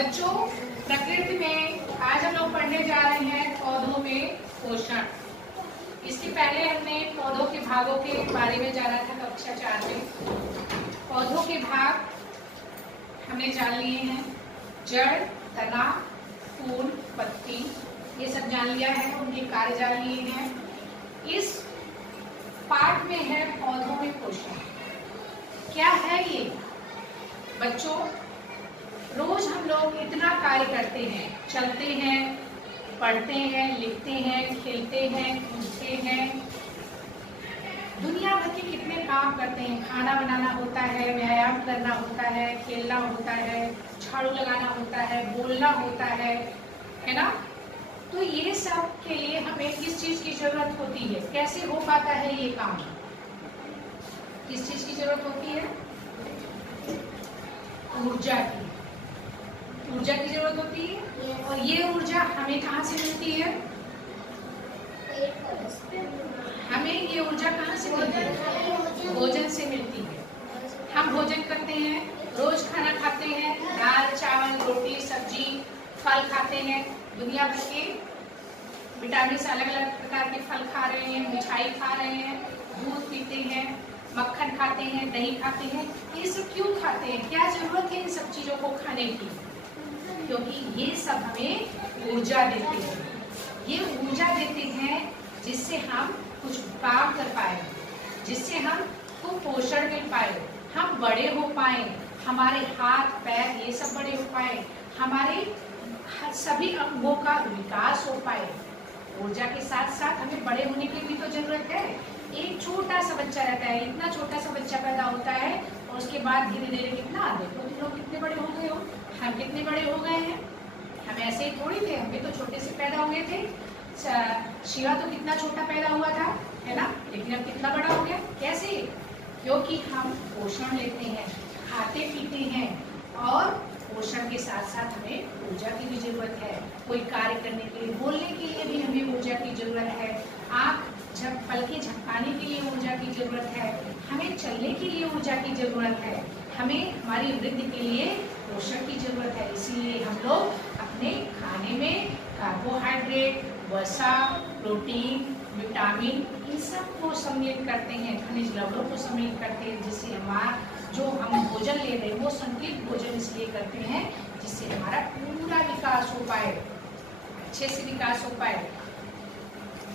बच्चों, प्रकृति में आज हम लोग पढ़ने जा रहे हैं पौधों में पोषण। इसके पहले हमने पौधों के भागों के बारे में जाना था कक्षा 4 में। पौधों के भाग हमने जान लिए हैं, जड़, तना, फूल, पत्ती, ये सब जान लिया है, उनके कार्य जान लिए हैं। इस पाठ में है पौधों में पोषण। क्या है ये? बच्चों, रोज हम लोग इतना कार्य करते हैं, चलते हैं, पढ़ते हैं, लिखते हैं, खेलते हैं, कूदते हैं, दुनिया भर के कितने काम करते हैं। खाना बनाना होता है, व्यायाम करना होता है, खेलना होता है, झाड़ू लगाना होता है, बोलना होता है ना? तो ये सब के लिए हमें किस चीज की जरूरत होती है? कैसे हो पाता है ये काम? किस चीज की जरूरत होती है? ऊर्जा की। ऊर्जा की जरूरत होती है। और ये ऊर्जा हमें कहाँ से मिलती है? हमें ये ऊर्जा कहाँ से मिलती है? भोजन से मिलती है। हम भोजन करते हैं, रोज खाना खाते हैं, दाल, चावल, रोटी, सब्जी, फल खाते हैं, दुनिया भर के विटामिन से अलग अलग प्रकार के फल खा रहे हैं, मिठाई खा रहे हैं, दूध पीते हैं, मक्खन खाते हैं, दही खाते हैं। ये सब क्यों खाते हैं? क्या जरूरत है इन सब चीजों को खाने की? क्योंकि ये सब हमें ऊर्जा देते हैं। ये ऊर्जा देते हैं जिससे हम कुछ काम कर पाए, जिससे हम को पोषण मिल पाए, हम बड़े हो पाए, हमारे हाथ पैर ये सब बड़े हो पाए, हमारे सभी अंगों का विकास हो पाए। ऊर्जा के साथ साथ हमें बड़े होने की भी तो जरूरत है। एक छोटा सा बच्चा रहता है, इतना छोटा सा बच्चा पैदा होता है और उसके बाद धीरे धीरे कितना देखो तुम लोग कितने बड़े हो गए हो, हम कितने बड़े हो गए हैं। हम ऐसे ही थोड़ी थे, हम भी तो छोटे से पैदा हुए थे। शिवा तो कितना छोटा पैदा हुआ था, है ना? लेकिन अब कितना बड़ा हो गया। कैसे? क्योंकि हम पोषण लेते हैं, खाते पीते हैं, और पोषण के साथ साथ हमें ऊर्जा की भी जरूरत है। कोई कार्य करने के लिए, बोलने के लिए भी हमें ऊर्जा की जरूरत है। आँख पलकें झपकाने के लिए ऊर्जा की जरूरत है। हमें चलने के लिए ऊर्जा की जरूरत है। हमें हमारी वृद्धि के लिए पोषण की जरूरत है। इसीलिए हम लोग अपने खाने में कार्बोहाइड्रेट, वसा, प्रोटीन, विटामिन इन सब को सम्मिलित करते हैं, खनिज लवणों को सम्मिलित करते हैं, जिससे हमारा जो हम भोजन ले रहे हैं वो संतुलित भोजन इसलिए करते हैं जिससे हमारा पूरा विकास हो पाए, अच्छे से विकास हो पाए।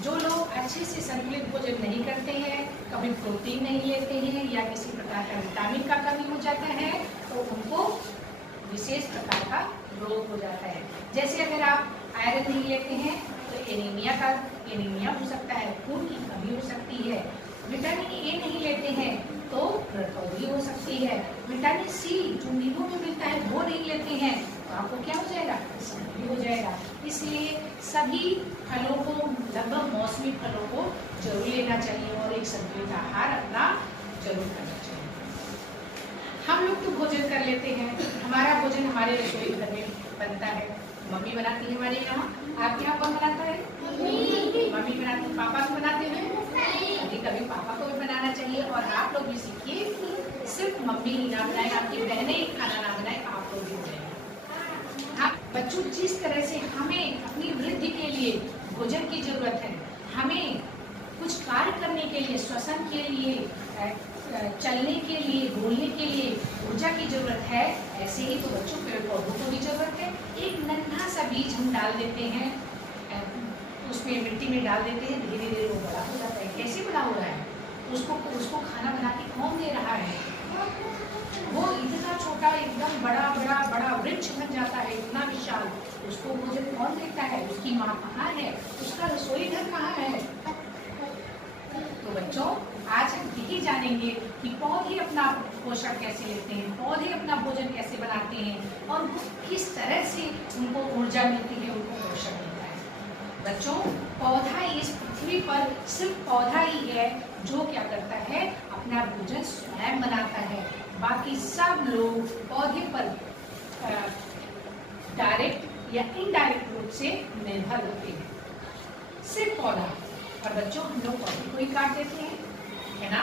जो लोग अच्छे से संतुलित भोजन नहीं करते हैं, कभी प्रोटीन नहीं लेते हैं या किसी प्रकार का विटामिन का कमी हो जाता है, तो उनको विशेष प्रकार का रोग हो जाता है। जैसे अगर आप आयरन नहीं लेते हैं तो एनीमिया हो सकता है, खून की कमी हो सकती है। विटामिन ए नहीं लेते हैं तो रतौंधी हो सकती है। विटामिन सी जो नींबू में मिलता है वो नहीं लेते हैं तो आपको क्या हो जाएगा? सर्दी हो जाएगा। इसलिए सभी फलों को, लगभग मौसमी फलों को जरूर लेना चाहिए और एक संतुलित आहार अपना जरूर करना चाहिए। हम लोग तो भोजन कर लेते हैं, हमारा भोजन हमारे रसोई घर में बनता है, मम्मी बनाती है हमारे यहाँ। आपके यहाँ कौन बनाता है? मम्मी बनाती है। पापा भी बनाते हैं? कभी कभी पापा को भी बनाना चाहिए। और आप लोग भी सीखिए कि सिर्फ मम्मी ही ना बनाए, आपकी बहनें ही खाना ना बनाए, आप लोग भी बनाए। आप बच्चों, जिस तरह से हमें अपनी वृद्धि के लिए भोजन की जरूरत है, हमें कुछ कार्य करने के लिए, श्वसन के लिए, चलने के लिए, बोलने के लिए ऊर्जा की जरूरत है, ऐसे ही तो बच्चों पेड़ पौधों को भी जरूरत है। एक नन्हा सा बीज हम डाल देते हैं, उसमें मिट्टी में डाल देते हैं, धीरे धीरे वो बड़ा हो जाता है। कैसे बड़ा हो रहा है? उसको खाना बना के कौन दे रहा है? वो इतना छोटा एकदम बड़ा वृक्ष बन जाता है, इतना विशाल। उसको भोजन कौन देता है? उसकी माँ कहाँ है? उसका रसोई घर कहाँ है? तो बच्चों, आज हम यही जानेंगे कि पौधे अपना पोषण कैसे लेते हैं, पौधे अपना भोजन कैसे बनाते हैं और किस तरह से उनको ऊर्जा मिलती है, उनको पोषण मिलता है। बच्चों, पौधा इस पृथ्वी पर सिर्फ पौधा ही है जो क्या करता है? अपना भोजन स्वयं बनाता है। बाकी सब लोग पौधे पर डायरेक्ट या इनडायरेक्ट रूप से निर्भर होते हैं। सिर्फ पौधा। और बच्चों, हम लोग पौधे को ही काट देते हैं, है ना?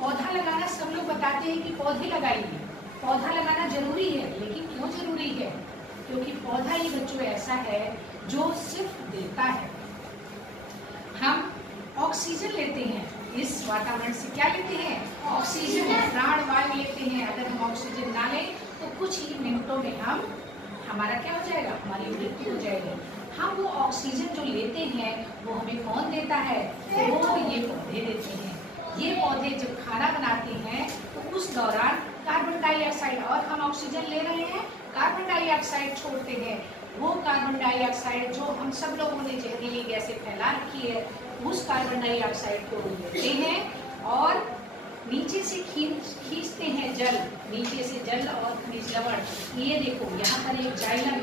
पौधा लगाना सब लोग बताते हैं कि पौधे लगाइए, पौधा लगाना जरूरी है, लेकिन क्यों जरूरी है? क्योंकि पौधा ही बच्चों ऐसा है जो सिर्फ देता है। हम ऑक्सीजन लेते हैं, इस वातावरण से क्या लेते हैं? ऑक्सीजन, प्राण वायु लेते हैं। अगर हम ऑक्सीजन ना लें तो कुछ ही मिनटों में हमारा क्या हो जाएगा? हमारी मृत्यु हो जाएगी। हम वो ऑक्सीजन जो लेते हैं वो हमें कौन देता है? वो ये पौधे देते हैं। ये पौधे जब खाना बनाते हैं तो उस दौरान कार्बन डाइऑक्साइड, और हम ऑक्सीजन ले रहे हैं, कार्बन डाइऑक्साइड छोड़ते हैं। वो कार्बन डाइऑक्साइड जो हम सब लोगों ने जहरीली गैसें फैला रखी है, उस कार्बन डाइऑक्साइड को लेते हैं और नीचे से खींचते हैं जल, नीचे से जल और खनिज लवण। ये देखो यहाँ पर एक जाइलम,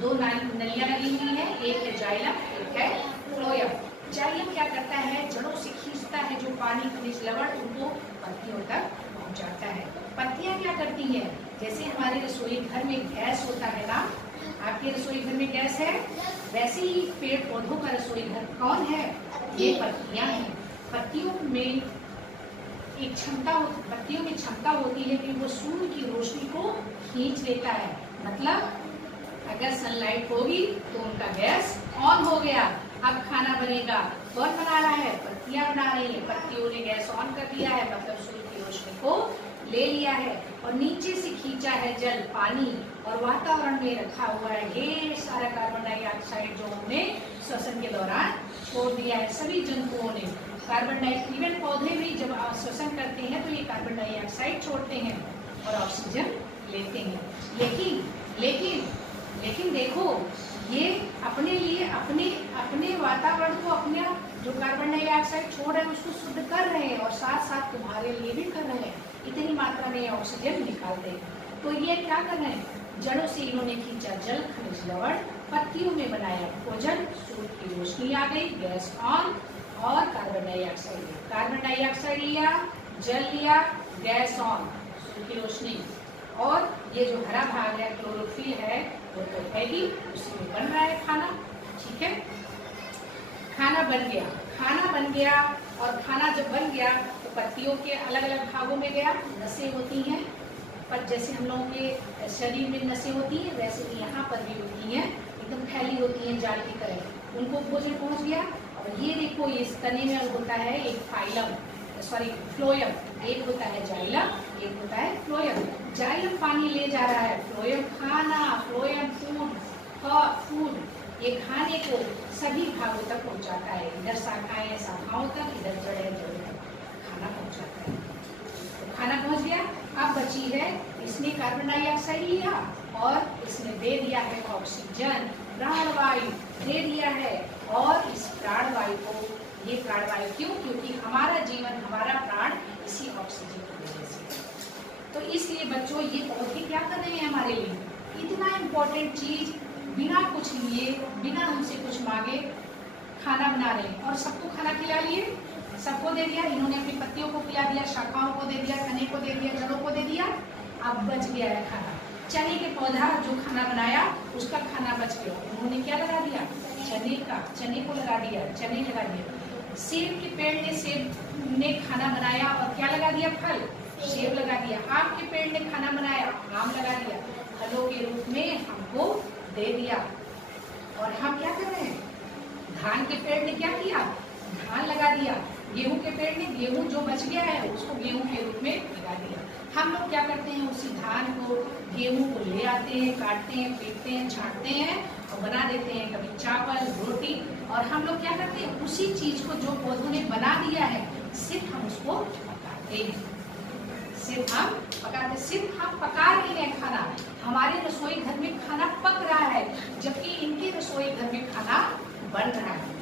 दो नलियां लगी हुई है, एक है जाइलम, एक है फ्लोएम। जाइलम क्या करता है? जड़ों से खींचता है जो पानी, खनिज लवण, उनको पत्तियों तक पहुंचाता है। पत्तियां क्या करती हैं? जैसे हमारे रसोई घर में गैस होता है ना, आपके रसोई घर में गैस है, वैसे ही पेड़ पौधों का रसोई घर कौन है? ये पत्तियां हैं। पत्तियों में क्षमता होती है कि वो सूर्य की रोशनी को खींच लेता है। मतलब अगर सनलाइट होगी तो उनका गैस ऑन हो गया, अब खाना बनेगा। कौन बना रहा है? पत्तियां बना रही है। पत्तियों ने गैस ऑन कर दिया है, मतलब सूर्य की रोशनी को ले लिया है और नीचे से खींचा है जल, पानी, और वातावरण में रखा हुआ है ढेर सारा कार्बन डाइऑक्साइड जो हमने श्वसन के दौरान छोड़ दिया है। सभी जंतुओं ने कार्बन डाइऑक्साइड, इवन पौधे भी जब श्वसन करते हैं तो ये कार्बन डाइऑक्साइड छोड़ते हैं और ऑक्सीजन लेते हैं। लेकिन देखो, ये अपने लिए अपने वातावरण को, अपने जो कार्बन डाइऑक्साइड छोड़ रहे हैं उसको शुद्ध कर रहे हैं और साथ साथ तुम्हारे लिए भी कर रहे हैं। इतनी मात्रा में ऑक्सीजन निकालते हैं। तो ये क्या कर रहे हैं? जड़ों से इन्होंने खींचा जल, खनिज लवण, पत्तियों में बनाया भोजन, सूर्य की रोशनी आ गई, गैस ऑन, और कार्बन डाइऑक्साइड लिया, जल लिया, गैस ऑन, सूर्य की रोशनी, और ये जो हरा भाग है, क्लोरोफिल है, वो तो है ही, उसी में बन रहा है खाना। ठीक है, खाना बन गया और खाना जब बन गया तो पत्तियों के अलग अलग भागों में गया। नसें होती हैं, पर जैसे हम लोगों के शरीर में नसें होती हैं वैसे ही यहाँ पर भी होती हैं, एकदम फैली होती हैं जाल की तरह। उनको भोजन पहुँच गया। और ये देखो, इस तने में होता है एक फ्लोएम, एक होता है जाइलम, एक होता है फ्लोएम। जाइलम पानी ले जा रहा है, फ्लोएम खाना, फ्लोएम फूड, ये खाने को सभी भागों तक पहुंचाता है। इधर शाखाएं शाखाओं तक, इधर जड़ें तक खाना पहुंचाता है। तो खाना पहुंच गया। अब बची है, इसने कार्बन डाइऑक्साइड लिया और इसने दे दिया है ऑक्सीजन, प्राणवायु दे दिया है। और इस प्राणवायु को, ये प्राणवायु क्यों? क्योंकि हमारा जीवन, हमारा प्राण इसी ऑक्सीजन की वजह से। तो इसलिए बच्चों, ये पौधे क्या कर रहे हैं हमारे लिए? इतना इम्पोर्टेंट चीज बिना कुछ लिए, बिना हमसे कुछ मांगे खाना बना रहे हैं। और सबको खाना खिला लिए, सबको दे दिया। इन्होंने अपनी पत्तियों को खिला दिया, शाखाओं को दे दिया, तने को दे दिया, जड़ों को दे दिया। अब बच गया है खाना। चने के पौधा जो खाना बनाया उसका खाना बच गया, उन्होंने क्या लगा दिया? चने को लगा दिया, चने लगा दिया। सेब के पेड़ ने, सेब ने खाना बनाया और क्या लगा दिया? फल, सेब लगा दिया। आम के पेड़ ने खाना बनाया, आम लगा दिया, फलों के रूप में हमको दे दिया। और हम क्या कर रहे हैं? धान के पेड़ ने क्या किया? धान लगा दिया। गेहूं के पेड़ ने गेहूं जो बच गया है उसको गेहूं के रूप में लगा दिया। हम लोग क्या करते हैं? उसी धान को, गेहूं को ले आते हैं, काटते हैं, पीटते हैं, छांटते हैं और बना देते हैं कभी चावल, रोटी। और हम लोग क्या करते हैं? उसी चीज को जो पौधों ने बना दिया है, सिर्फ हम उसको पकाते हैं, सिर्फ हम पका रहे हैं खाना। हमारे रसोई घर में खाना पक रहा है, जबकि इनके रसोई घर में खाना बन रहा है।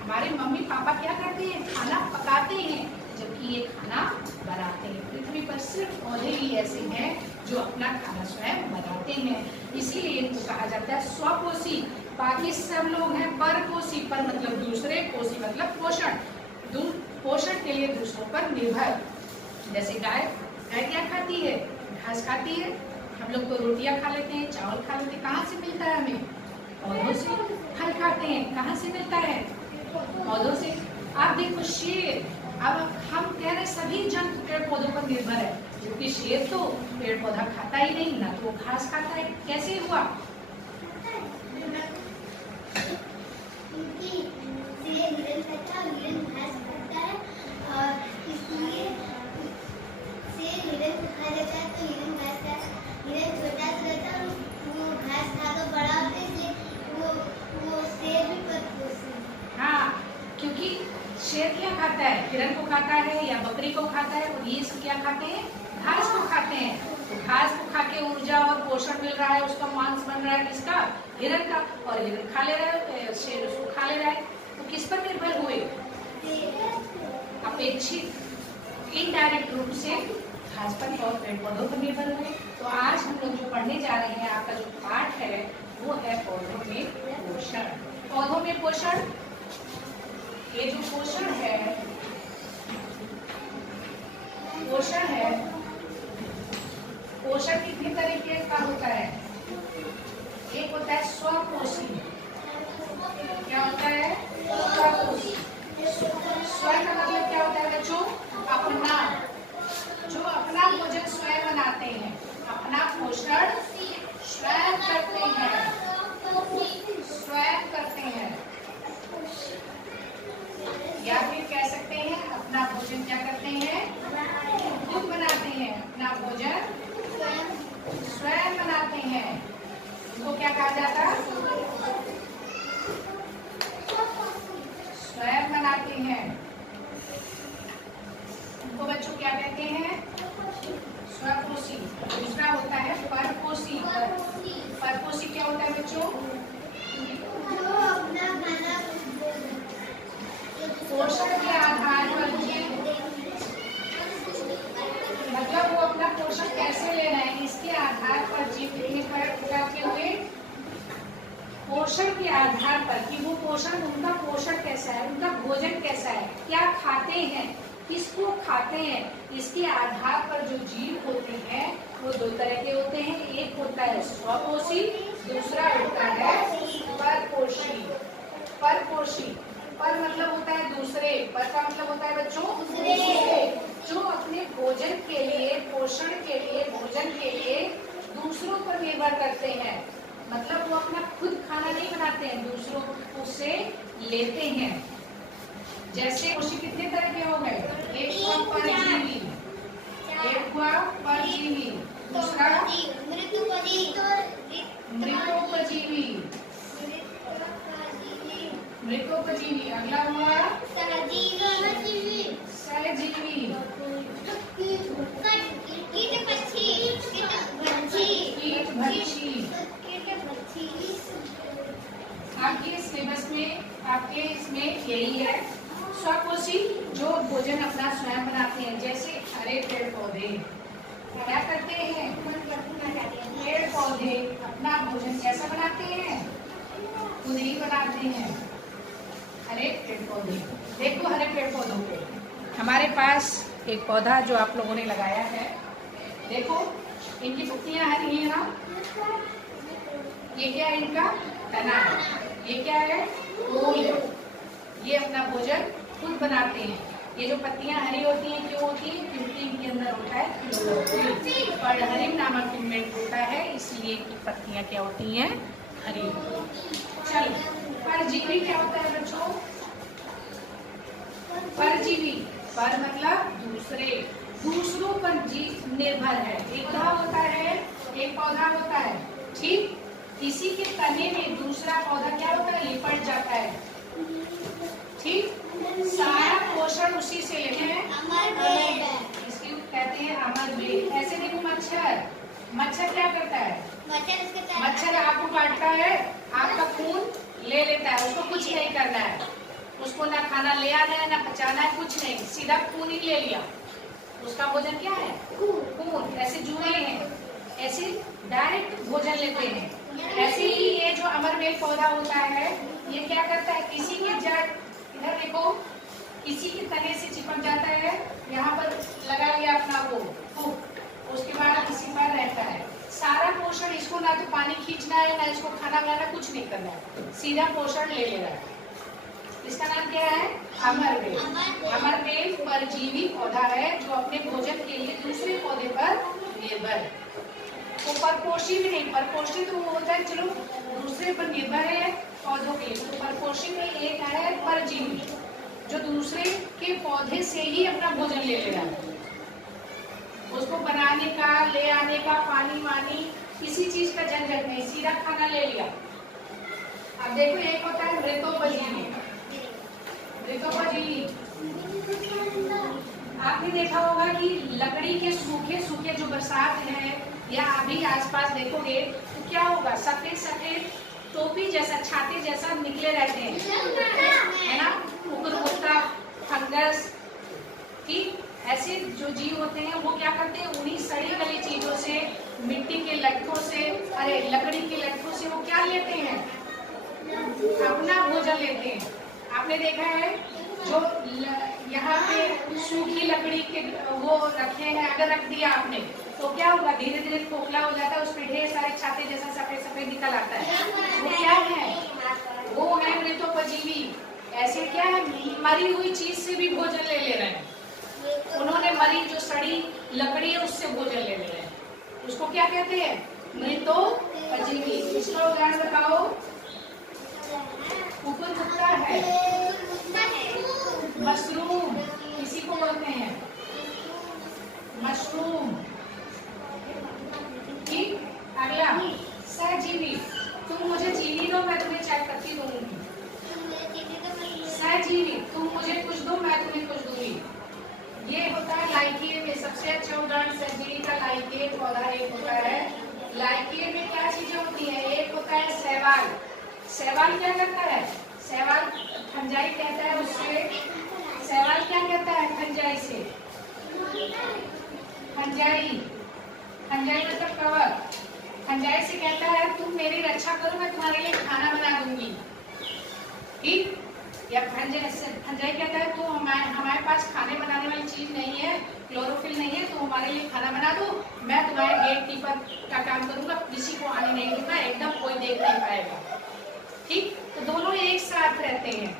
हमारे मम्मी पापा क्या करते हैं? खाना पकाते हैं, जबकि ये खाना बनाते हैं। पृथ्वी पर सिर्फ पौधे ही ऐसे हैं जो अपना खाना स्वयं बनाते हैं। इसीलिए इनको कहा जाता है स्वपोषी। बाकी सब लोग हैं परपोषी। पर मतलब दूसरे, पोषी मतलब पोषण, पोषण के लिए दूसरों पर निर्भर। जैसे गाय क्या खाती है? घास खाती है। हम लोग तो रोटियां खा लेते हैं, चावल खा लेते हैं। कहाँ से मिलता है हमें? पौधों से। फल खाते हैं, कहाँ से मिलता है? पौधों से। आप देखो शेर, अब हम कह रहे सभी जंतु पेड़ पौधों पर निर्भर है, क्योंकि शेर तो पेड़ पौधा खाता ही नहीं ना, तो वो घास खाता है। कैसे हुआ? शेर क्या खाता है? हिरन को खाता है या बकरी को खाता है, और ये सब क्या खाते हैं? घास को खाते हैं। तो घास को खा के ऊर्जा और पोषण मिल रहा है, उसका मांस बन रहा है किसका? हिरन का, और हिरन खा ले रहा है, शेर उसको खा ले रहा है। तो किस पर निर्भर हुए? अपेक्षित इनडायरेक्ट रूप से घास पर और पेड़ पौधों पर निर्भर हुए। तो आज हम लोग जो पढ़ने जा रहे हैं, आपका जो पाठ है वो है पौधों में पोषण। पौधों में पोषण, ये जो पोषण है, पोषण कितने तरीके का होता है? एक होता है स्वपोषी। क्या होता है? स्वपोषी। स्व का मतलब क्या होता है बच्चों? अपना, जो अपना भोजन स्वयं बनाते हैं, अपना पोषण स्वयं करते हैं, स्वयं करते हैं, या फिर कह सकते हैं अपना भोजन क्या करते हैं? खुद बनाते हैं। अपना भोजन स्वयं बनाते हैं, इसको क्या कहा जाता है? स्वयं बनाते हैं, उनको बच्चों क्या कहते हैं? स्वपोषी। दूसरा होता है परपोषी। परपोषी क्या होता है बच्चों? पोषण के आधार पर, मतलब वो अपना पोषण कैसे लेना है इसके आधार पर जीव कितने प्रकार के हुए? पोषण के आधार पर कि वो पोषण, उनका पोषण कैसा है, उनका भोजन कैसा है, क्या खाते हैं, किसको खाते हैं, इसके आधार पर जो जीव होते हैं वो दो तरह के होते हैं। एक होता है स्वपोषी, दूसरा होता है परपोषी। परपोषी, पर मतलब होता है दूसरे, पर का मतलब होता है बच्चों दूसरे, जो अपने भोजन के लिए, पोषण के लिए, भोजन के लिए दूसरों पर निर्भर करते हैं। मतलब वो अपना खुद खाना नहीं बनाते हैं, दूसरों को उससे लेते हैं। जैसे पोषी कितने तरह के हो गए? एक हुआ परजीवी, एक हुआ परजीवी, दूसरा मृतोपजीवी, मृतोपजीवी, अगला हुआ सहजीवी, आपके सिलेबस में, आपके इसमें यही है। स्वपोषी, जो भोजन अपना स्वयं बनाते हैं, जैसे हरे पेड़ पौधे क्या करते हैं? पेड़ पौधे अपना भोजन कैसा बनाते हैं? खुद ही बनाते हैं। हरे पेड़ पौधे, देखो हरे पेड़ पौधों पे हमारे पास एक पौधा जो आप लोगों ने लगाया है, देखो इनकी पत्तियां हरी हैं ना, ये क्या है? इनका तना। ये क्या है? फूल। ये अपना भोजन खुद बनाते हैं। ये जो पत्तियां हरी होती हैं, क्यों होती हैं? क्योंकि इनके अंदर होता है क्लोरोफिल, पर्णहरित नामक पिगमेंट होता है, इसलिए इनकी पत्तियां क्या होती हैं? हरी। चल, परजीवी क्या होता है बच्चों? परजीवी, पर मतलब दूसरे, दूसरों पर जीव निर्भर है। एक पौधा होता है, एक पौधा होता है, ठीक, इसी के तने में दूसरा पौधा क्या होता है? लिपट जाता है, ठीक, सारा पोषण उसी से लेते हैं। इसकी कहते हैं अमर बेल। ऐसे देखो मच्छर, मच्छर क्या करता है? मच्छर आपको काटता है, आपका खून ले लेता है, उसको कुछ नहीं करना है, उसको ना खाना ले आना है, ना पचाना है, कुछ नहीं, सीधा खून ही ले लिया। उसका भोजन क्या है? खून। ऐसे जुए हैं, ऐसे डायरेक्ट भोजन लेते हैं। ऐसे ही ये जो अमरबेल पौधा होता है, ये क्या करता है? किसी के जड़, इधर देखो, किसी के तने से चिपक जाता है, यहाँ पर लगा लिया अपना वो, उसके बाद किसी पर रहता है। सारा पोषण इसको, ना तो पानी खींचना है, ना इसको खाना बनाना, कुछ नहीं करना है, सीधा पोषण ले ले रहा है। इसका नाम क्या है? अमरवेल। अमरवेल परजीवी पौधा है जो अपने भोजन के लिए दूसरे पौधे पर निर्भर। तो परपोषी भी नहीं, परपोषी तो वो होता है चलो दूसरे पर निर्भर है पौधों के लिए, तो परपोषी में एक है परजीवी जो दूसरे के पौधे से ही अपना भोजन ले ले रहा है। उसको बनाने का, ले आने का, पानी वानी किसी चीज का झंझट नहीं, सीधा खाना ले लिया। अब देखो एक होता है मृतोपजीवी। मृतोपजीवी आपने देखा होगा कि लकड़ी के सूखे सूखे जो बरसात है या अभी आसपास देखोगे तो क्या होगा, सफेद सफेद टोपी जैसा, छाते जैसा निकले रहते हैं, है ना, उकुर फंगस की। ऐसे जो जीव होते हैं वो क्या करते हैं, उन्हीं सड़ी गली चीजों से, मिट्टी के लट्ठों से, अरे लकड़ी के लट्ठों से वो क्या लेते हैं, अपना भोजन लेते हैं। आपने देखा है जो यहाँ पे सूखी लकड़ी के वो रखे हैं, अगर रख दिया आपने तो क्या होगा, धीरे धीरे खोखला हो जाता है, उसमें ढेर सारे छाते जैसा सफेद सफेद निकल आता है। वो क्या है, वो है मृतोपजीवी। ऐसे क्या है, मरी हुई चीज से भी भोजन ले रहे हैं। उन्होंने मरी जो सड़ी लकड़ी है उससे भोजन ले रहे हैं, उसको क्या कहते हैं, मृतोपजीवी। इसका उदाहरण बताओ। कुकुर कुत्ता है, मशरूम किसी को बोलते हैं, मशरूम। ठीक, अगला सहजीवी। तुम मुझे चीनी दो मैं तुम्हें चाय पत्ती दूंगी। सहजीवी, तुम मुझे कुछ दो मैं तुम्हें कुछ दूंगी। ये होता है लाइकेन में सबसे अच्छा उदाहरण सहजीवी का लाइकेन पौधा एक होता है। लाइकेन में क्या चीजें होती है, एक होता है शैवाल। शैवाल क्या करता है, शैवाल फंजाई कहता है उससे। शैवाल क्या कहता है फंजाई से, फंजाई, फंजाई मतलब कवर। फंजाई से कहता है तुम मेरी रक्षा करो मैं तुम्हारे लिए खाना बना दूंगी। ठीक, या फंजाई कहता है तो हमारे पास खाने बनाने वाली चीज नहीं है, क्लोरोफिल नहीं है, तो हमारे लिए खाना बना दो, मैं तुम्हारे गेट कीपर का काम करूंगा, किसी को आने नहीं दूंगा, एकदम कोई देख नहीं पाएगा। ठीक, तो दोनों एक साथ रहते हैं,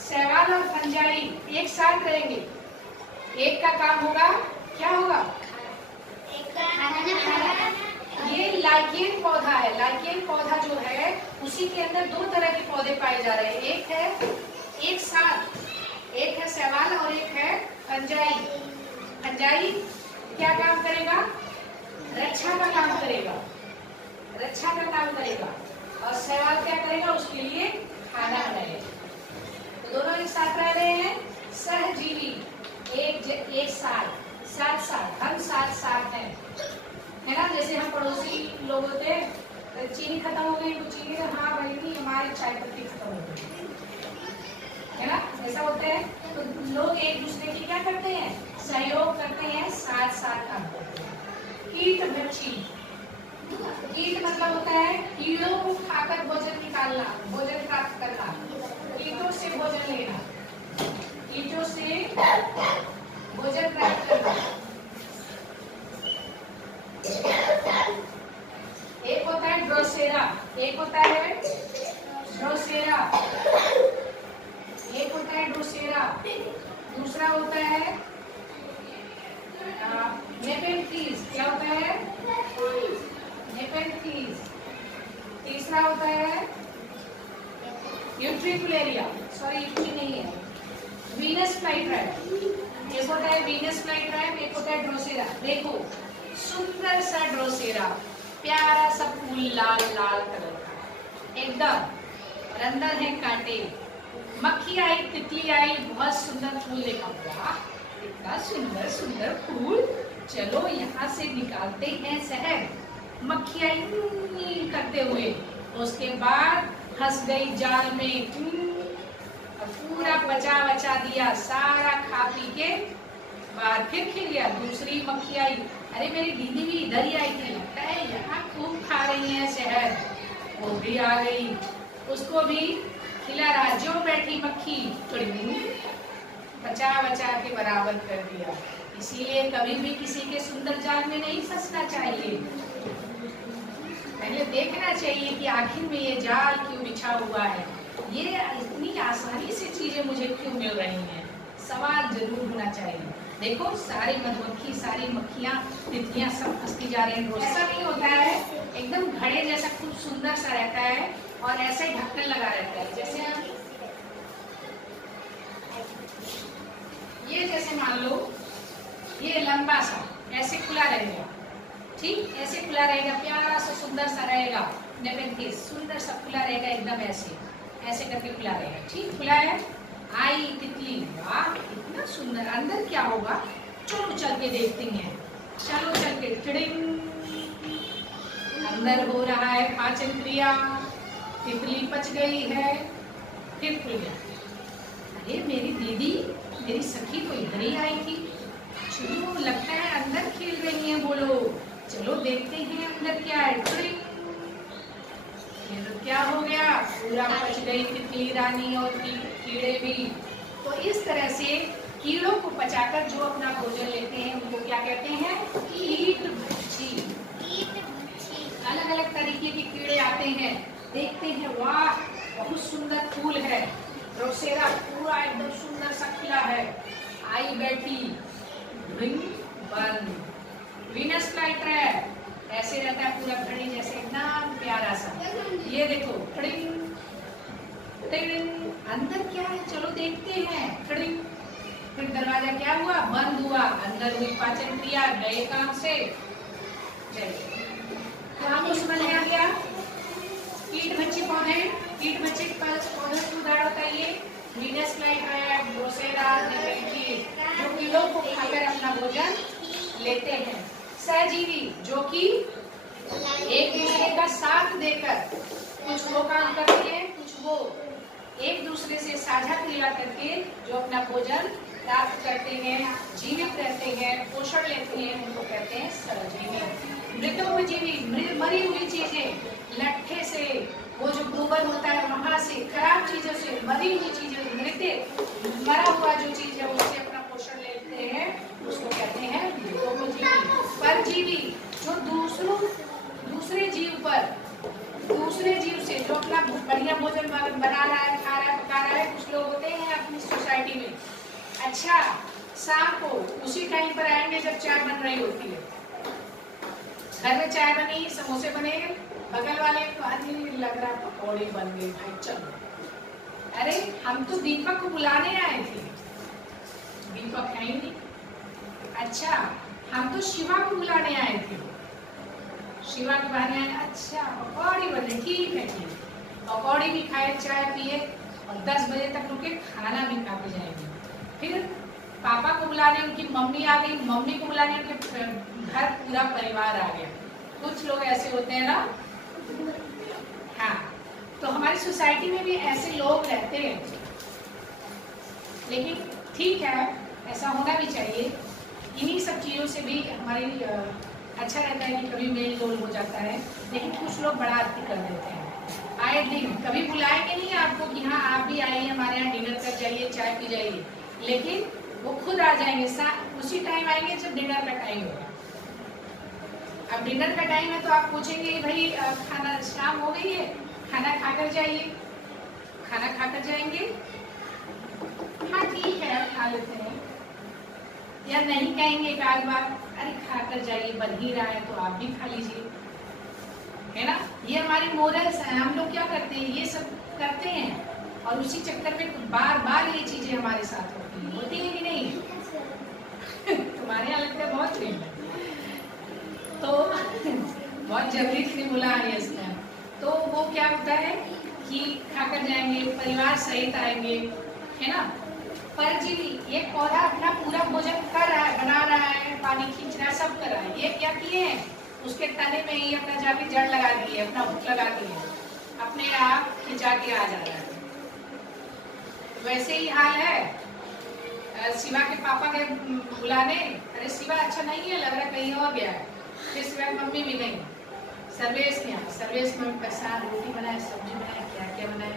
शैवाल और फंजाई एक साथ रहेंगे। एक का काम होगा, क्या होगा, ये लाइकेन पौधा है। लाइकेन पौधा जो है उसी के अंदर दो तरह के पौधे पाए जा रहे हैं, एक है एक साथ, एक है शैवाल और एक है फंजाई। फंजाई क्या काम करेगा, रक्षा का काम करेगा, रक्षा का काम करेगा, और शैवाल क्या करेगा, उसके लिए खाना बनाएगा। तो दोनों एक साथ रह रहे हैं। सहजीवी एक साथ, साथ साथ, हम साथ साथ हैं, है ना। जैसे हम पड़ोसी लोग होते हैं, चीनी खत्म हो गई तो चीनी, हाँ भाई नहीं हमारी चाय पत्ती खत्म हो गई, है ना, ऐसा होता है। तो लोग एक दूसरे की क्या करते हैं, सहयोग करते हैं, साथ साथ काम करते हैं। कीट भक्षी, कीट मतलब होता है कीड़ों को खाकर भोजन निकालना, भोजन प्राप्त करना, कीटों से भोजन लेना, कीटों से भोजन प्राप्त करना। एक होता है ड्रोसेरा, एक होता है ड्रोसेरा, एक होता है ड्रोसेरा, दूसरा होता है नेपेंथीज। क्या होता है, नेपेंथीज। तीसरा होता है यूट्रिकुलेरिया, सॉरी यूट्री नहीं है, वीनस फ्लाईट्राइब। एक होता है वीनस फ्लाईट्राइब, एक होता है ड्रोसेरा। देखो सुंदर सा ड्रोसेरा, प्यारा सा फूल, लाल लाल कलर का एकदम, और अंदर है कांटे। मक्खी आई, तितली आई, बहुत सुंदर फूल देखा, वाह इतना सुंदर सुंदर फूल, चलो यहाँ से निकालते हैं शहद। मक्खी आई करते हुए, उसके बाद फंस गई जाल में, पूरा बचा दिया, सारा खा पी के बाहर फिर खिल गया। दूसरी मक्खी आई, अरे मेरी दीदी भी इधर ही आई थी, लगता है यहाँ खूब खा रही है शहद, वो भी आ गई, उसको भी खिला रहा। जो बैठी मक्खी बचा के बराबर कर दिया। इसीलिए कभी भी किसी के सुंदर जाल में नहीं फंसना चाहिए, पहले देखना चाहिए कि आखिर में ये जाल क्यों बिछा हुआ है, ये इतनी आसानी से चीजें मुझे क्यों मिल रही हैं? सवाल जरूर होना चाहिए। देखो सारे मधुमक्खी, सारी मक्खियां, तितलियां सब फंसती जा रही हैं। ऐसा नहीं होता है, एकदम घड़े जैसा खूब सुंदर सा रहता है और ऐसे ही ढक्कन लगा रहता है। जैसे ये जैसे मान लो ये लंबा सा ऐसे खुला रहेगा, ठीक, ऐसे खुला रहेगा, प्यारा सा सुंदर सा रहेगा, नेपेन सुंदर सा खुला रहेगा, एकदम ऐसे ऐसे करके खुला रहेगा, ठीक, खुला है। आई तितली, वाह इतना सुंदर, अंदर क्या होगा? चलो चल के देखते हैं, चलो चल के, टिडिंग, अंदर हो रहा है पाचन क्रिया, तितली पच गई है, फिर खुल गया। अरे मेरी दीदी, मेरी सखी तो इधर ही आई थी, चलो लगता है अंदर खेल रही हैं वो लोग, चलो देखते हैं अंदर क्या है। ये तो क्या हो गया, पूरा पच गई तितली रानी और कीड़े भी। तो इस तरह से कीड़ों को पचाकर जो अपना भोजन लेते हैं उनको क्या कहते हैं? कीटभक्षी। अलग अलग तरीके के कीड़े आते हैं, देखते हैं वाह बहुत सुंदर फूल है, रोसेरा पूरा एकदम सुंदर सा खिला है, आई बैठी, बंद, वीनस फ्लाईट्रैप ऐसे रहता है पूरा घड़ी जैसे, एकदम प्यारा सा। ये देखो, टिडिंग, टिडिंग, अंदर क्या है चलो देखते हैं, टिडिंग, फिर दरवाजा क्या हुआ? बंद हुआ, अंदर हुई पाचन क्रिया, गए काम से, तो आपको समझ में आ गया? कीटभक्षी पौधे, कीटभक्षी पौधे के उदाहरण बताइए। वीनस फ्लाईट्रैप, ड्रोसेरा, जो कीड़ों को खाकर अपना भोजन लेते हैं। सहजीवी, जो कि एक दूसरे का साथ देकर कुछ वो काम करते हैं, कुछ वो एक दूसरे से साझा क्रिया करके जो अपना भोजन प्राप्त करते हैं, जीवित रहते हैं, पोषण लेते हैं, उनको कहते हैं सहजीवी। मृतोपजीवी, मरी हुई चीजें, लट्ठे से, वो जो गोबर होता है वहां से, खराब चीजों से, मरी हुई चीजें, मृत मरा हुआ जो चीज है उससे अपना पोषण लेते हैं, उसको कहते हैं मृतोपजीवी। परजीवी, जो दूसरे जीव से जो अपना बढ़िया भोजन बना रहा है, खा रहा है, पका रहा है, कुछ लोग होते हैं अपनी सोसाइटी में, अच्छा शाम को उसी टाइम पर आएंगे जब चाय बन रही होती है, घर में चाय बनी, समोसे बने, बगल वाले को आदमी लग रहा पकौड़े बन गए, भाई चलो, अरे हम तो दीपक को बुलाने आए थे, दीपक है ही नहीं, अच्छा हम तो शिवा को बुलाने आए थे, शिवा के बहाने आए, अच्छा पकौड़ी बने, ठीक है, ठीक, पकौड़ी भी खाए, चाय पिए और 10 बजे तक रुके, खाना भी खा के जाएंगे। फिर पापा को बुलाने उनकी मम्मी आ गई, मम्मी को बुलाने उनके घर पूरा परिवार आ गया। कुछ लोग ऐसे होते हैं ना, हाँ, तो हमारी सोसाइटी में भी ऐसे लोग रहते हैं, लेकिन ठीक है, ऐसा होना भी चाहिए। इन्हीं सब चीज़ों से भी हमारी अच्छा रहता है कि कभी मेल जोल हो जाता है, लेकिन कुछ लोग बड़ा अति कर देते हैं। आए दिन कभी बुलाएंगे नहीं आपको कि हाँ आप भी आइए हमारे यहाँ डिनर कर जाइए, चाय पी जाइए, लेकिन वो खुद आ जाएंगे, उसी टाइम आएंगे जब डिनर का टाइम होगा। अब डिनर का टाइम है तो आप पूछेंगे भाई खाना शाम हो गई है, खाना खाकर जाइए, खाना खाकर जाएंगे, हाँ ठीक है खा लेते हैं, या नहीं कहेंगे एक आध बार, अरे खाकर जाइए, बन ही रहा है तो आप भी खा लीजिए, है ना। ये हमारे मोरल्स हैं, हम लोग क्या करते हैं, ये सब करते हैं और उसी चक्कर में बार बार ये चीजें हमारे साथ होती है कि नहीं? तुम्हारे यहाँ लगता है बहुत प्रेम है, तो बहुत जल्दी से बुला है इसमें, तो वो क्या होता है कि खाकर जाएंगे, परिवार सहित आएंगे, है ना। परजीवी, ये पौधा अपना पूरा भोजन कर रहा है, बना रहा है, पानी खींच रहा है, सब कर रहा है, ये क्या किए हैं, उसके तने में ही अपना जाके जड़ लगा दी है, अपना हुक लगा दी है, अपने आप खिंचा के आ जा रहा है। वैसे ही हाल है शिवा के पापा के बुलाने, अरे शिवा अच्छा नहीं है, लग रहा है कहीं और गया है, फिर शिवा की मम्मी भी गई सर्वेश के यहाँ, सर्वेश में पैसा रोटी बनाए, सब्जी बनाए, क्या क्या बनाए,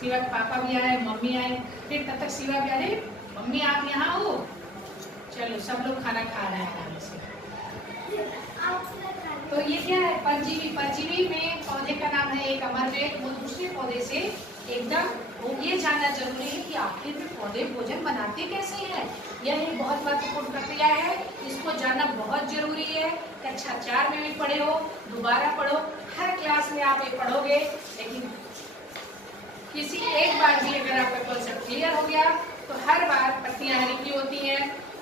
शिवा के पापा भी आए, मम्मी आई, फिर तब तक शिवा भी, अरे मम्मी आप यहाँ हो, चलो सब लोग खाना खा रहे हैं खाने से। तो ये क्या है, परजीवी। परजीवी में पौधे का नाम है एक अमरवेल, वो दूसरे पौधे से एकदम वो ये जानना जरूरी है कि आखिर में पौधे भोजन बनाते कैसे हैं। यह एक बहुत महत्वपूर्ण प्रक्रिया है, इसको जानना बहुत जरूरी है। कक्षा 4 में भी पढ़े हो, दोबारा पढ़ो, हर क्लास में आप ये पढ़ोगे, लेकिन किसी एक बार भी अगर आपका कॉन्सेप्ट क्लियर हो गया तो हर बार पत्तियां हरी की होती हैं,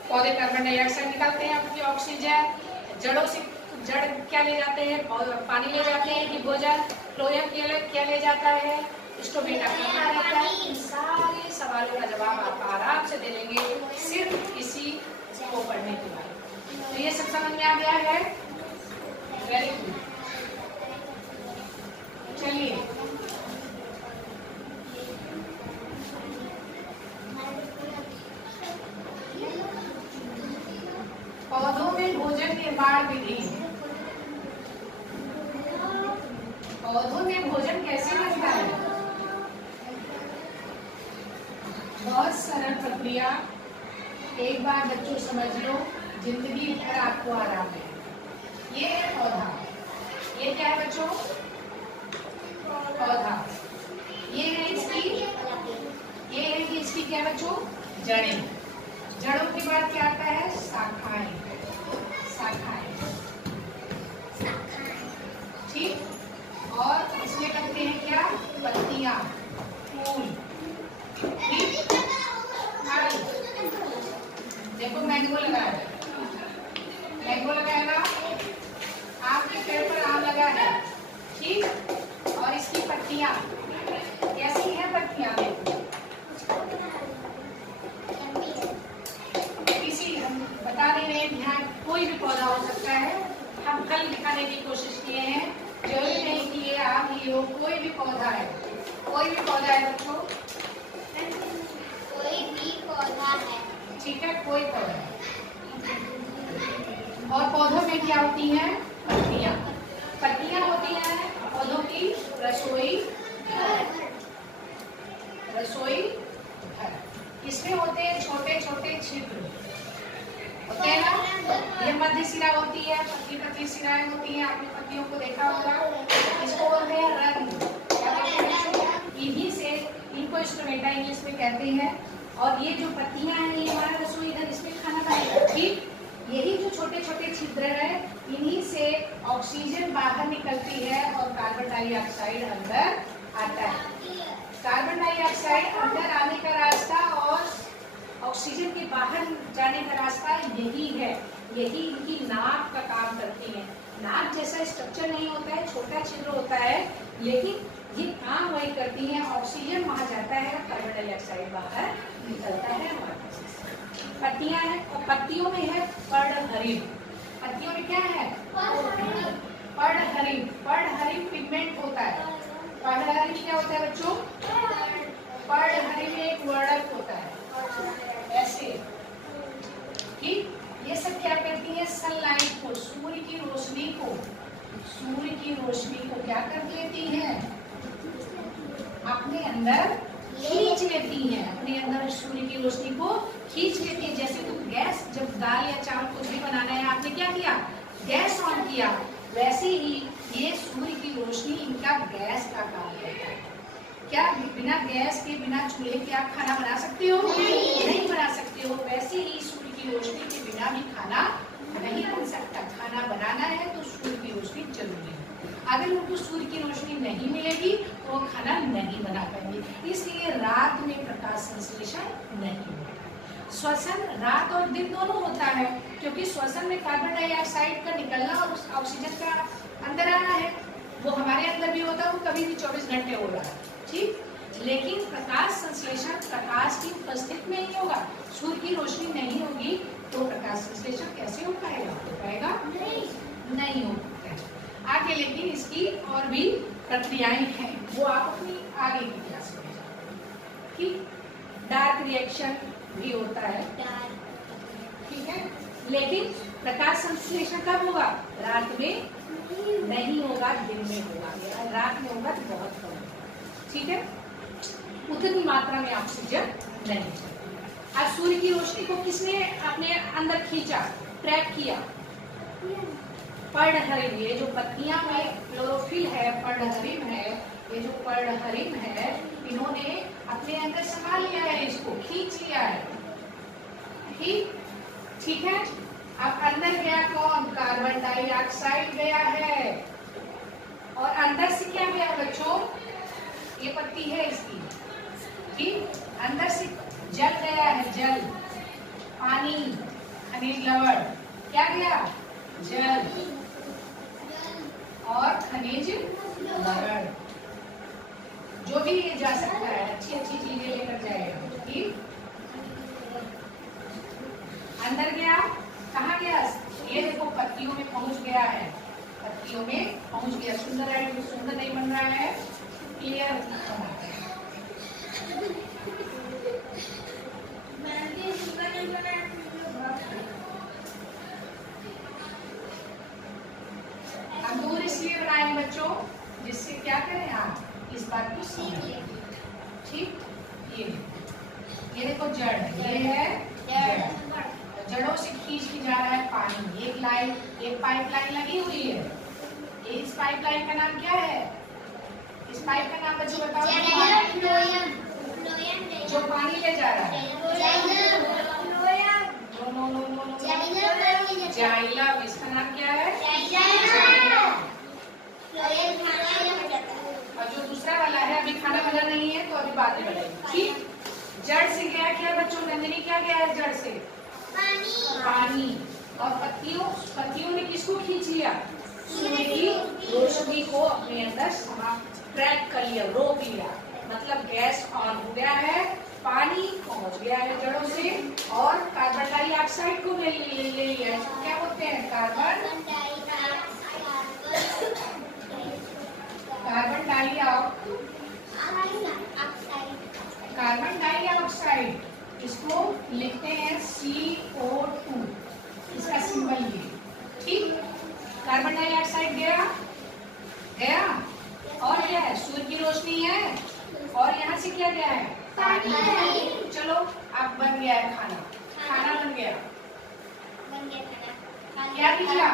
पौधे कार्बन डाइऑक्साइड निकालते हैं, आपकी ऑक्सीजन, जड़ों से जड़ क्या ले जाते हैं, पानी ले जाते हैं कि भोजन, फ्लोएम क्या ले जाता है, स्टोमेटा क्या रहता है। इन सारे सवालों का जवाब आप आराम से दे लेंगे सिर्फ इसी को पढ़ने के बाद। तो ये सब समझ में आ गया है, वेरी गुड। चलिए पौधों में भोजन निर्माण विधि। पौधों में भोजन कैसे बनता है? बहुत सरल प्रक्रिया, एक बार बच्चों समझ लो, जिंदगी भर आपको आराम है। ये है पौधा, ये क्या है बच्चों? पौधा। ये है कि इसकी क्या बच्चों? जड़ें। जड़ों के बाद क्या आता है? शाखाएं। ठीक, और इसमें करते हैं क्या? पत्तियां, फूल। ठीक, देखो मैंगो लगाया है, मैंगो लगाएगा, आम के पेड़ पर आम लगा है। ठीक, और इसकी पत्तियां कैसी हैं? पत्तियां देखो, हम बता दे रहे हैं, ध्यान, कोई भी पौधा हो सकता है। हम कल दिखाने की कोशिश किए हैं, जरूरी नहीं कि ये आम ही हो, कोई भी पौधा है, कोई भी पौधा है बच्चों, कोई भी पौधा है। ठीक है, कोई पौधा है। और पौधों में क्या होती हैं? पत्तियां। पत्तियां होती हैं पौधों की रसोई घर। इसमें होते हैं छोटे छोटे छिद्र, होते हैं ना। ये मध्य सिरा होती है, पतली पतली सिराएं होती हैं, आपने पत्तियों को देखा होगा। इसको बोलते हैं रंग। इन्हीं से इनको स्टोमेटा इंग्लिश में कहते हैं। और ये जो पत्तियां हैं, ये हमारा रसोई घर, इसमें खाना बनेगा। ठीक, यही जो छोटे छोटे छिद्र है, इन्हीं से ऑक्सीजन बाहर निकलती है और कार्बन डाइऑक्साइड अंदर आता है। कार्बन डाइऑक्साइड अंदर आने का रास्ता और ऑक्सीजन के बाहर जाने का रास्ता यही है। यही इनकी नाक का काम करती है। नाक जैसा स्ट्रक्चर नहीं होता है, छोटा छिद्र होता है, लेकिन ये काम वही करती है। ऑक्सीजन वहां जाता है, कार्बन डाइऑक्साइड बाहर निकलता है। पत्तियां हैं, और पत्तियों में है पर्णहरित। पत्तियों में क्या है? पर्णहरित। पर्णहरित पिगमेंट होता है। पर्णहरित क्या होता है बच्चों? पर्णहरित में एक वर्णक होता है ऐसे। ठीक, ये सब क्या करती है? सनलाइट को, सूर्य की रोशनी को क्या कर लेती है? अपने अंदर खींच लेती है। अपने अंदर सूर्य की रोशनी को खींच लेती है। जैसे तुम गैस, जब दाल या चावल कुछ भी बनाना है, आपने क्या किया? गैस ऑन किया। वैसे ही ये सूर्य की रोशनी इनका गैस का काम करता है। क्या बिना गैस के, बिना चूल्हे के आप खाना बना सकते हो? नहीं बना सकते हो। वैसे ही सूर्य की रोशनी के बिना भी खाना नहीं बन सकता। खाना बनाना है तो सूर्य की रोशनी जरूरी है। अगर उनको सूर्य की रोशनी नहीं मिलेगी तो वो खाना नहीं बना पाएंगे। इसलिए रात में प्रकाश संश्लेषण नहीं होता। श्वसन रात और दिन दोनों होता है, क्योंकि श्वसन में कार्बन डाइऑक्साइड का निकलना और उस ऑक्सीजन का अंदर आना है। वो हमारे अंदर भी होता है, वो कभी भी 24 घंटे हो रहा है। ठीक, लेकिन प्रकाश संश्लेषण प्रकाश की उपस्थिति में ही होगा। सूर्य की रोशनी नहीं होगी तो प्रकाश संश्लेषण कैसे हो पाएगा? हो पाएगा नहीं हो पाएगा। आगे लेकिन इसकी और भी प्रक्रियाएं हैं, वो आप अपनी आगे की क्लास में जाएंगे। ठीक, डार्क रिएक्शन भी होता है, ठीक है, लेकिन प्रकाश संश्लेषण कब होगा? रात में नहीं होगा, दिन में होगा। रात में होगा तो बहुत कम होगा। ठीक है, उतनी मात्रा में ऑक्सीजन नहीं। आज सूर्य की रोशनी को किसने अपने अंदर खींचा, ट्रैप किया? पर्णहरित। ये जो पत्तियां में क्लोरोफिल है, पर्णहरित है, ये जो पर्णहरित है, इन्होंने अपने अंदर समा लिया है, इसको खींच लिया है। ठीक है। अब अंदर गया कौन? कार्बन डाइऑक्साइड गया है। और अंदर से क्या गया बच्चों? ये पत्ती है इसकी। ठीक, अंदर से जल गया है, जल, पानी, खनिज लवण। क्या गया? जल और खनिज लवण, जो भी ये जा सकता है, अच्छी अच्छी चीजें लेकर जाएगा। ठीक, अंदर गया, कहाँ गया? ये देखो पत्तियों में पहुंच गया है, पत्तियों में पहुंच गया। सुंदर है, सुंदर नहीं बन रहा है, क्लियर बना है। अंगूर इसलिए बनाए बच्चों जिससे क्या करें आप इस बात को समझें। ठीक, ये देखो जड़, ये है जड़, जड़ों से खींच के जा रहा है पानी। एक लाइन, एक पाइपलाइन लगी हुई है। इस पाइपलाइन का नाम क्या है? इस पाइप का नाम बच्चों बताओ। जो पानी ले जा रहा है, जाइलम। इसका नाम क्या है? और जो दूसरा वाला है अभी खाना बना नहीं है, तो अभी बाद में बनाएंगे। ठीक, जड़ से गया क्या बच्चों? नंदिनी क्या गया है जड़ से? पानी। और पत्तियों ने किसको खींच लिया? सूर्य की रोशनी को अपने अंदर ट्रैप कर लिया, रोक लिया। मतलब गैस ऑन हो गया है, पानी पहुंच गया है जड़ों से, और कार्बन डाइऑक्साइड को ले लिया। क्या बोलते हैं? Carbon dioxide. इसको लिखते हैं CO2, इसका सिंबल ये। ठीक, कार्बन डाइऑक्साइड गया और क्या है? सूर्य की रोशनी है, और यहाँ से क्या गया है? पानी। चलो अब बन गया है खाना, खाना बन गया। क्या निकला?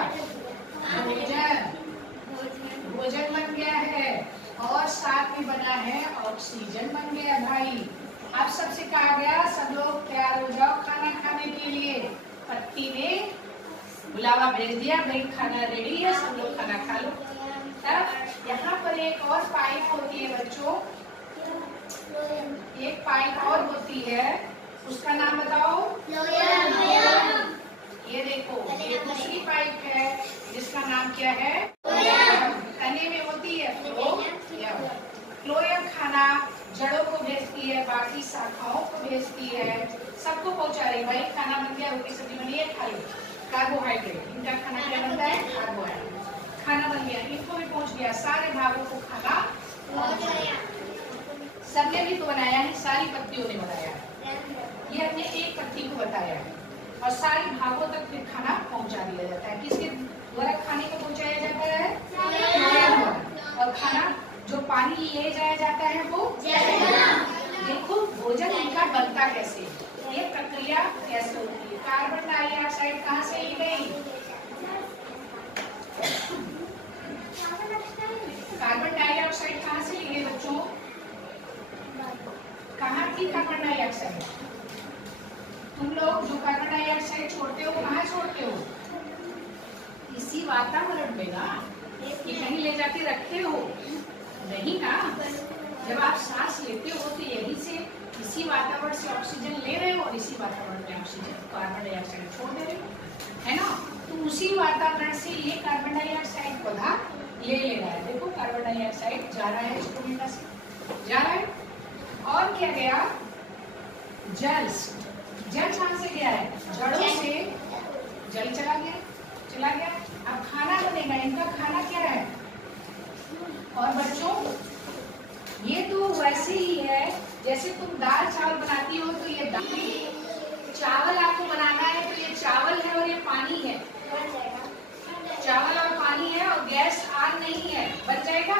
भोजन बन गया है, और साथ में बना है ऑक्सीजन बन गया भाई। अब सबसे कहा गया सब लोग तैयार हो जाओ खाना खाने के लिए। पत्ती ने बुलावा भेज दिया, भाई खाना रेडी है, सब लोग खाना खा लो। तब यहाँ पर एक और पाइप होती है बच्चों, एक पाइप और होती है, उसका नाम बताओ। ये देखो, ये दूसरी पाइप है जिसका नाम क्या है? तने में होती है फ्लोएम। फ्लोएम खाना जड़ों को भेजती है, बाकी शाखाओं को भेजती है, सबको पहुंचा रही। भाई खाना बन गया, रोटी सब्जी बनी है, खा लो। कार्बोहाइड्रेट, इनका खाना क्या बनता है? कार्बोहाइड्रेट। खाना बन गया, इनको भी पहुंच गया, सारे भागों को खाना पहुंच गया। सबने भी तो बनाया है, सारी पत्तियों ने बनाया है। ये हमने एक पत्ती को बताया है, और सारे भागों तक फिर खाना पहुंचा दिया जाता है। किसके द्वारा खाने को पहुंचाया जाता है? और खाना जो पानी ले जाया जाता है वो देखो भोजन इनका बनता कैसे, ये प्रक्रिया कैसे होती है। कार्बन डाइऑक्साइड कहाँ से ली गई? कार्बन डाइऑक्साइड कहाँ से ली गई बच्चों? कहाँ थी कार्बन डाइऑक्साइड? तुम लोग जो कार्बन डाइऑक्साइड छोड़ते हो कहाँ छोड़ते हो? इसी वातावरण में ना, कि कहीं ले जाके रखे हो? नहीं ना। जब आप सांस लेते हो तो यही से, इसी वातावरण से ऑक्सीजन ले रहे हो, और इसी वातावरण में ऑक्सीजन कार्बन डाइऑक्साइड छोड़ दे रहे हो, है ना। तो उसी वातावरण से ये कार्बन डाइऑक्साइड पौधा ले रहा है। देखो कार्बन डाइऑक्साइड जा रहा है, स्टूडेंट से जा रहा है। और क्या गया? जल। जल कहाँ से गया है? जड़ों से जल चला गया। अब खाना बनेगा, इनका खाना क्या है? और बच्चों ये तो वैसे ही है जैसे तुम दाल चावल बनाती हो, तो ये चावल आपको बनाना है, तो ये चावल है और ये पानी है। चावल और पानी है, और गैस ऑन नहीं है, बन जाएगा?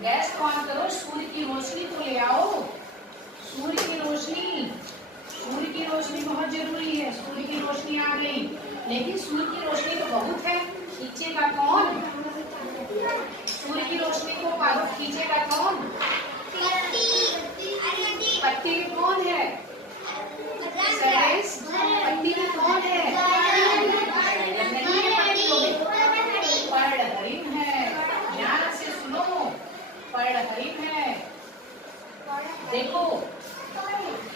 गैस को ऑन करो, सूर्य की रोशनी को ले आओ। सूर्य की रोशनी बहुत जरूरी है। सूर्य की रोशनी आ गई, लेकिन सूर्य की रोशनी तो बहुत है, खींचेगा कौन? सूर्य की रोशनी को खींचेगा कौन? पत्ती में कौन है? सरेस पत्ती में कौन है? नहीं है पत्तियों में, पर्णहरिण है। ध्यान से सुनो, पर्णहरिण है। देखो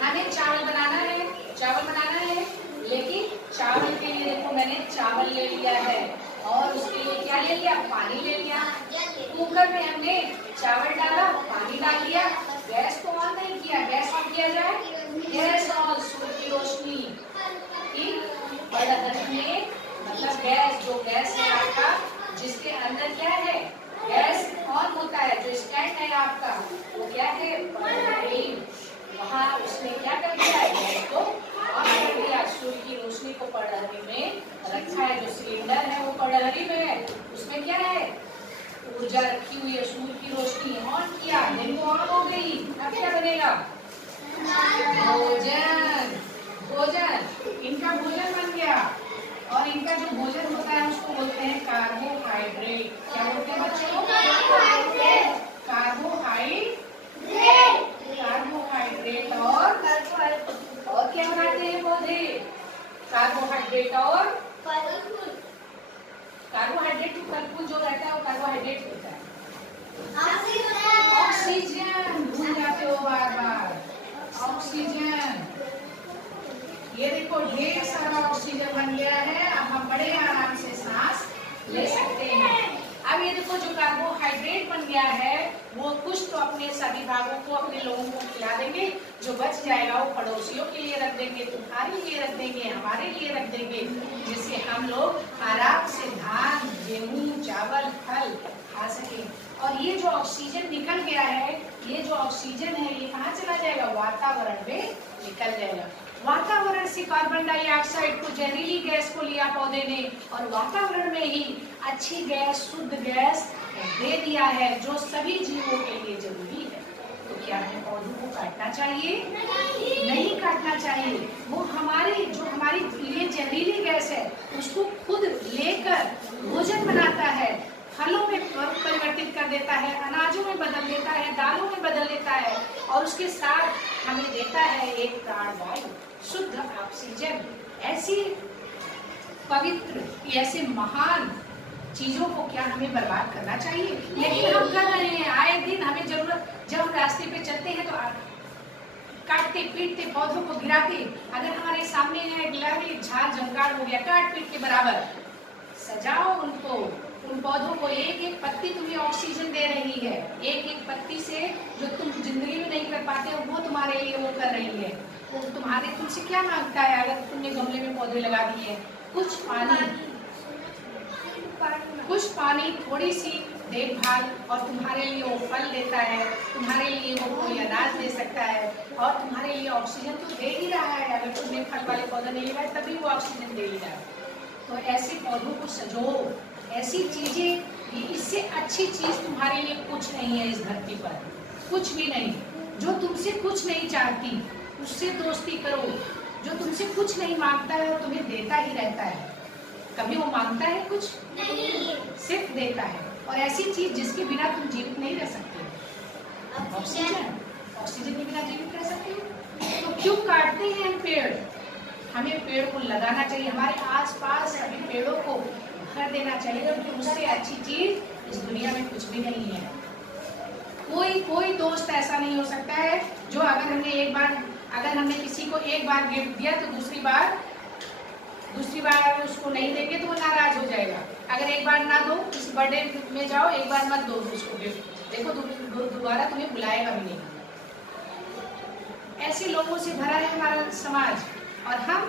हमें चावल बनाना है, लेकिन चावल के लिए देखो मैंने चावल ले लिया है और उसके लिए क्या ले लिया? पानी ले लिया। कुकर में हमने चावल डाला, पानी डाल दिया, गैस को ऑन नहीं किया। गैस ऑन किया जाए, गैस ऑन, सूर्य की रोशनी। ठीक, पर्णहरिण में मतलब गैस, जो गैस है आपका, जिसके अंदर क्या है? गैस ऑन होता है। जो स्टैंड है आपका वो क्या है? पर्णहरिण। वहाँ उसने क्या कर दिया? गैस को ऑन कर दिया। सूर्य की रोशनी को पर्णहरिण में रखा है। जो सिलेंडर है वो पर्णहरिण में है, उसमें क्या है? ऊर्जा रखी हुई है। सूर्य की रोशनी ऑन किया, देखो ऑन हो गई। अब क्या बनेगा? भोजन। भोजन, इनका भोजन बन गया। और इनका जो भोजन होता है उसको बोलते हैं कार्बोहाइड्रेट। क्या बोलते हैं बच्चों? कार्बोहाइड्रेट। कार्बोहाइड्रेट और क्या बनाते हैं पौधे? कार्बोहाइड्रेट और कार्बोहाइड्रेट जो फल फूल जो रहता है वो कार्बोहाइड्रेट होता है। ऑक्सीजन, भूल जाते हो बार बार। ऑक्सीजन, ये देखो ढेर सारा ऑक्सीजन बन गया है। अब हम बड़े आराम से सांस ले सकते हैं। अब ये देखो जो कार्बोहाइड्रेट बन गया है वो कुछ तो अपने सभी भागों को, अपने लोगों को खिला देंगे। जो बच जाएगा वो पड़ोसियों के लिए रख देंगे, तुम्हारे लिए रख देंगे, हमारे लिए रख देंगे, जिससे हम लोग आराम से धान, गेहूं, चावल, फल खा सके। और ये जो ऑक्सीजन निकल गया है, ये जो ऑक्सीजन है ये कहाँ चला जाएगा? वातावरण में निकल जाएगा। वातावरण से कार्बन डाइऑक्साइड को, जहरीली गैस को लिया पौधे ने और वातावरण में ही अच्छी गैस, शुद्ध गैस दे दिया है, जो सभी जीवों के लिए जरूरी है। तो क्या हमें पौधों को काटना चाहिए? नहीं काटना चाहिए। वो हमारी ये जहरीली गैस है उसको खुद लेकर भोजन बनाता है, फलों में परिवर्तित कर देता है, अनाजों में बदल देता है, दालों में बदल देता है और उसके साथ हमें देता है एक प्राणवायु, शुद्ध ऑक्सीजन। ऐसी पवित्र, ऐसे महान चीजों को क्या हमें बर्बाद करना चाहिए? लेकिन हम कर रहे हैं। आए दिन हमें जरूरत, जब हम रास्ते पे चलते हैं तो काटते पीटते, पौधों को गिराते। अगर हमारे सामने है गिलावी झाड़ जंगाड़ हो गया, काट पीट के बराबर सजाओ उनको, उन पौधों को। एक एक पत्ती तुम्हें ऑक्सीजन दे रही है। एक एक पत्ती से जो तुम जिंदगी में नहीं कर पाते हो वो तुम्हारे लिए वो कर रही है। वो तुमसे क्या मांगता है? अगर तुमने गमले में पौधे लगा दिए, कुछ पानी, थोड़ी सी देखभाल, और तुम्हारे लिए वो फल देता है, तुम्हारे लिए वो कोई अनाज दे सकता है और तुम्हारे लिए ऑक्सीजन तो दे ही रहा है। अगर तुमने फल वाले पौधे नहीं लगाए तभी वो ऑक्सीजन दे ही रहा है। तो ऐसे पौधों को सजो, ऐसी चीजें, इससे अच्छी चीज तुम्हारे लिए कुछ नहीं है इस धरती पर, कुछ भी नहीं। जो तुमसे कुछ नहीं चाहती उससे दोस्ती करो। जो तुमसे कुछ नहीं मांगता है वो तुम्हें देता ही रहता है। कभी वो मांगता है कुछ नहीं, सिर्फ देता है। और ऐसी चीज जिसके बिना तुम जीवित नहीं रह सकते, ऑक्सीजन के बिना जीवित रह सकते हो। तो क्यों काटते हैं हम पेड़? हमें पेड़ को लगाना चाहिए, हमारे आसपास सभी पेड़ों को भर देना चाहिए, क्योंकि उससे अच्छी चीज इस दुनिया में कुछ भी नहीं है। कोई दोस्त ऐसा नहीं हो सकता है जो अगर हमने किसी को एक बार गिफ्ट दिया तो दूसरी बार अगर उसको नहीं देंगे तो वो नाराज हो जाएगा। अगर एक बार ना दो, किसी बर्थडे में जाओ, एक बार मत दो उसको गिफ्ट, देखो दोबारा तुम्हें बुलाएगा भी नहीं। ऐसे लोगों से भरा है हमारा समाज और हम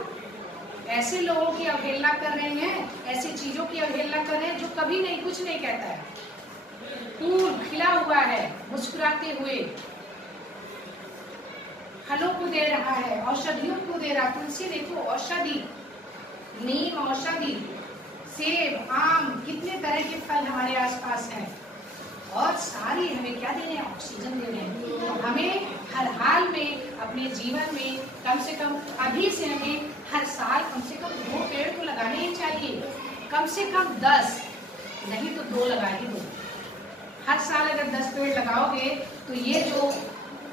ऐसे लोगों की अवहेलना कर रहे हैं, ऐसी चीजों की अवहेलना कर रहे हैं जो कभी नहीं, कुछ नहीं कहता है। फूल खिला हुआ है मुस्कुराते हुए, फलों को दे रहा है, औषधियों को दे रहा है। तुलसी देखो औषधि, नीम औषधि, सेब, आम, कितने तरह के फल हमारे आसपास हैं और सारी हमें क्या दे रहे हैं? ऑक्सीजन दे रहे हैं। तो हमें हर हाल में अपने जीवन में कम से कम अभी से हमें हर साल कम से कम 2 पेड़ तो लगाने ही चाहिए। कम से कम 10 नहीं तो 2 लगा ही दो। हर साल अगर 10 पेड़ लगाओगे तो ये जो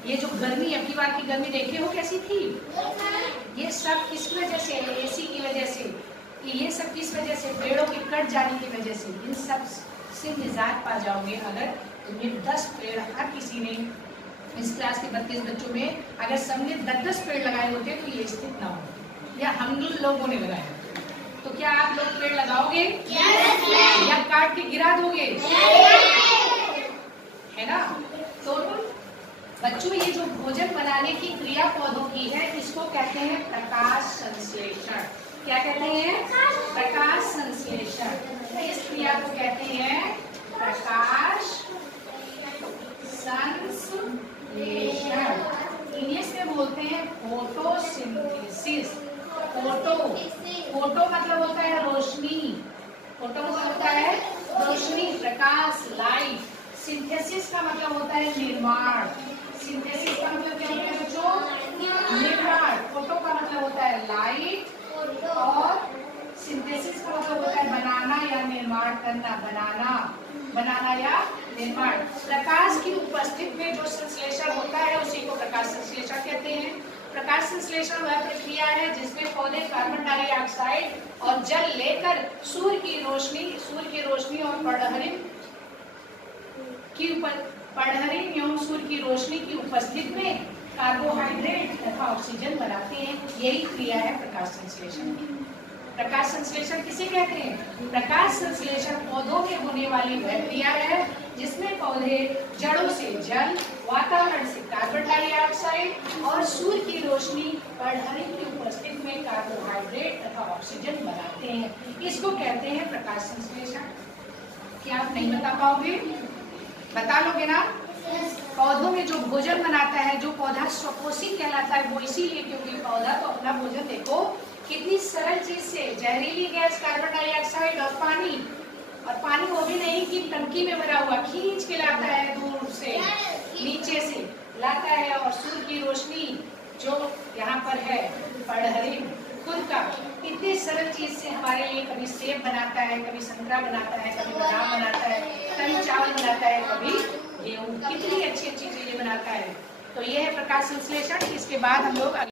ये जो गर्मी, अब की बार की गर्मी देखे हो कैसी थी? ये सब किस वजह से? एसी की वजह से। ये सब किस वजह से? पेड़ों के कट जाने की वजह से। इन सब से निजात पा जाओगे अगर तुमने 10 पेड़, हर किसी ने इस क्लास के 32 बच्चों में अगर सबने 10-10 पेड़ लगाए होते तो ये स्थिति ना हो, या हम लोगों ने लगाए होते। तो क्या आप लोग पेड़ लगाओगे? या काट के गिरा दोगे? है ना? तो बच्चों, ये जो भोजन बनाने की क्रिया पौधों की है, इसको कहते हैं प्रकाश संश्लेषण। क्या कहते हैं? प्रकाश संश्लेषण। इस क्रिया को कहते हैं प्रकाश संश्लेषण। इंग्लिश में बोलते हैं फोटोसिंथेसिस। फोटो मतलब होता है रोशनी। फोटो मतलब होता है रोशनी, प्रकाश, लाइट। सिंथेसिस का मतलब होता है निर्माण। सिंथेसिस का मतलब क्या होता है बच्चों? निर्माण। फोटो का मतलब होता है लाइट और सिंथेसिस का मतलब होता है बनाना या निर्माण करना। बनाना या निर्माण। प्रकाश की उपस्थिति में जो संश्लेषण होता है उसी को प्रकाश संश्लेषण कहते हैं। प्रकाश संश्लेषण वह प्रक्रिया है जिसमें पौधे कार्बन डाइऑक्साइड और जल लेकर सूर्य की रोशनी और पराबैंगनी एवं सूर्य की रोशनी की उपस्थिति में कार्बोहाइड्रेट तथा ऑक्सीजन बनाते हैं। यही क्रिया है प्रकाश संश्लेषण की। प्रकाश संश्लेषण किसे कहते हैं? प्रकाश संश्लेषण पौधों में होने वाली वह क्रिया है जिसमें पौधे जड़ों से जल, वातावरण से कार्बन डाइऑक्साइड और सूर्य की रोशनी, पर्णहरित की उपस्थिति में कार्बोहाइड्रेट तथा ऑक्सीजन बनाते हैं। इसको कहते हैं प्रकाश संश्लेषण। क्या आप नहीं बता पाओगे? बता लोगे ना? पौधों में जो भोजन बनाता है, जो पौधा स्वपोषी कहलाता है, वो इसीलिए क्योंकि पौधा तो अपना भोजन देखो कितनी सरल चीज से, जहरीली गैस कार्बन डाइऑक्साइड और पानी वो भी नहीं कि टंकी में भरा हुआ, खींच के लाता है, दूर से नीचे से लाता है। और सूर्य की रोशनी जो यहाँ पर है, पर्णहरित खुद का, इतनी सरल चीज से हमारे लिए कभी सेब बनाता है, कभी संतरा बनाता है, कभी बादाम बनाता है, कभी चावल बनाता है, कभी गेहूं। कितनी अच्छी अच्छी चीजें बनाता है। तो ये है प्रकाश संश्लेषण। इसके बाद हम लोग